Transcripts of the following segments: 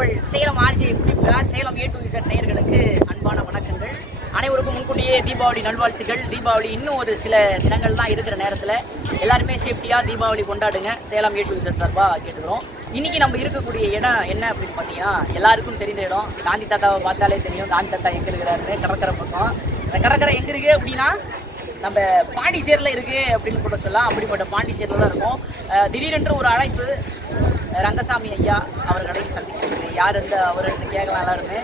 உங்கள் சேலம் ஆர்ஜியை குடிப்பிலா சேலம் ஏ டு இசட் நேயர்களுக்கு அன்பான வணக்கங்கள். அனைவருக்கும் முன்கூட்டியே தீபாவளி நல்வாழ்த்துக்கள். தீபாவளி இன்னும் ஒரு சில தினங்கள் தான் இருக்கிற நேரத்தில் எல்லாருமே சேஃப்டியாக தீபாவளி கொண்டாடுங்க. சேலம் ஏ டு இசட் சார்பாக கேட்டுக்கிறோம். இன்னைக்கு நம்ம இருக்கக்கூடிய இடம் என்ன அப்படின்னு பார்த்தீங்கன்னா எல்லாருக்கும் தெரிந்த இடம். காந்தி தாத்தாவை பார்த்தாலே தெரியும். காந்தி தாத்தா எங்கே இருக்கிறாருன்னு? கடற்கரை பக்கம். இந்த கடற்கரை எங்கே இருக்குது அப்படின்னா நம்ம பாண்டிச்சேரியில் இருக்குது அப்படின்னு கூட சொல்லலாம். அப்படிப்பட்ட பாண்டிச்சேரியில் தான் இருக்கும். திடீரென்று ஒரு அழைப்பு ரங்கசாமி ஐயா அவர்களை சந்திக்கிறது யார் இந்த அவர் கேட்கலாம் எல்லாருமே.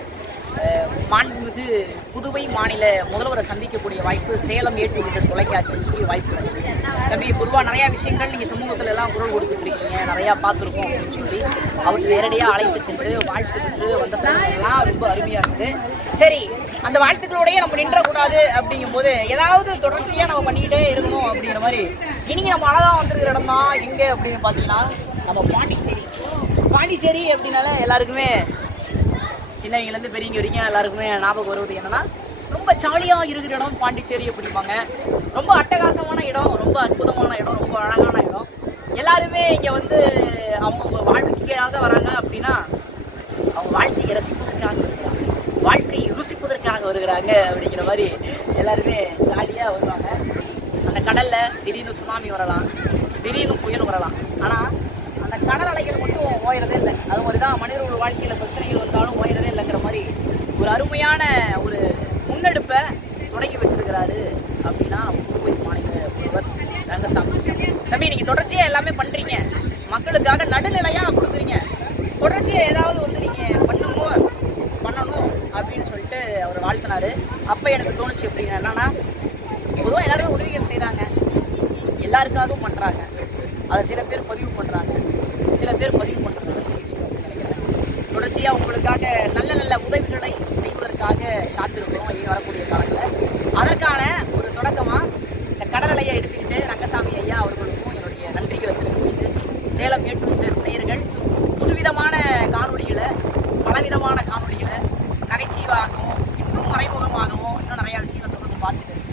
மாண்புமிகு புதுவை மாநில முதல்வரை சந்திக்கக்கூடிய வாய்ப்பு சேலம் ஏற்றி விசட் தொலைக்காட்சிக்கு வாய்ப்பு தம்பி பொதுவாக நிறையா விஷயங்கள் நீங்கள் சமூகத்தில் எல்லாம் குரல் கொடுத்துட்டு இருக்கீங்க நிறையா பார்த்துருக்கோம் அப்படின்னு சொல்லி அவருக்கு நேரடியாக அழைத்து சென்று வாழ்த்து பெற்று வந்த ரொம்ப அருமையாக இருக்குது சரி அந்த வாழ்த்துக்களோடையே நம்ம நின்றக்கூடாது அப்படிங்கும்போது ஏதாவது தொடர்ச்சியாக நம்ம பண்ணிக்கிட்டே இருக்கணும் அப்படிங்கிற மாதிரி இன்னைக்கு நம்ம அழகாக வந்திருக்கிற இடம் தான் எங்கே அப்படின்னு பார்த்தீங்கன்னா நம்ம பாண்டிச்சேரி. பாண்டிச்சேரி அப்படின்னால எல்லாருக்குமே சின்னவங்கலேருந்து பெரியவங்க வரைக்கும் எல்லாருக்குமே ஞாபகம் வருவது என்னன்னா ரொம்ப ஜாலியாக இருக்கிற இடம் பாண்டிச்சேரியை பிடிப்பாங்க. ரொம்ப அட்டகாசமான இடம் ரொம்ப அற்புதமான இடம் ரொம்ப அழகான இடம். எல்லாருமே இங்கே வந்து அவங்க வாழ்க்கையாக வராங்க அப்படின்னா அவங்க வாழ்க்கையை ரசிப்பதற்காக வருகிறாங்க. வாழ்க்கையை ருசிப்பதற்காக வருகிறாங்க அப்படிங்கிற மாதிரி எல்லாருமே ஜாலியாக வருவாங்க. அந்த கடலில் திடீர்னு சுனாமி வரலாம் திடீர்னு புயல் வரலாம். ஆனால் அந்த கடல் அலைகள் மட்டும் ஓயறதே இல்லை. அது மாதிரி தான் மனிதர்கள் வாழ்க்கையில் பிரச்சனைகள் வந்தாலும் ஒரு அருமையான ஒரு முன்னெடுப்பை தொடங்கி வச்சிருக்கிறாரு அப்படின்னா புதுவை மாநில முதல்வர் ரங்கசாமி. தம்பி நீங்கள் தொடர்ச்சியாக எல்லாமே பண்ணுறீங்க மக்களுக்காக நடுநிலையாக கொடுக்குறீங்க. தொடர்ச்சியாக ஏதாவது வந்து நீங்கள் பண்ணுங்க பண்ணணும் அப்படின்னு சொல்லிட்டு அவர் வாழ்த்தினாரு. அப்போ எனக்கு தோணுச்சு அப்படின்னு என்னன்னா பொதுவாக எல்லாருமே உதவிகள் செய்கிறாங்க எல்லாருக்காகவும் பண்ணுறாங்க அதை சில பேர் பதிவு பண்ணுறாங்க சில பேர் பதிவு பண்ணுறது தொடர்ச்சியாக உங்களுக்காக நல்ல நல்ல உதவிகளை செய்வதற்காக காத்திருக்கிறோம். இனி வரக்கூடிய காலத்தில். அதற்கான ஒரு தொடக்கமாக இந்த கடல் அலையை எடுத்துக்கிட்டு ரங்கசாமி ஐயா அவர்களுக்கும் என்னுடைய நன்றிகளை தெரிவிச்சுக்கிட்டு சேலம் ஏற்று சேரும் நேயர்கள் புதுவிதமான காணொலிகளை பலவிதமான காணொலிகளை நகைச்சுவாகவும் இன்னும் மறைமுகமாகவும் இன்னும் நிறையா விஷயங்கள் தொடர்ந்து பார்த்துட்டு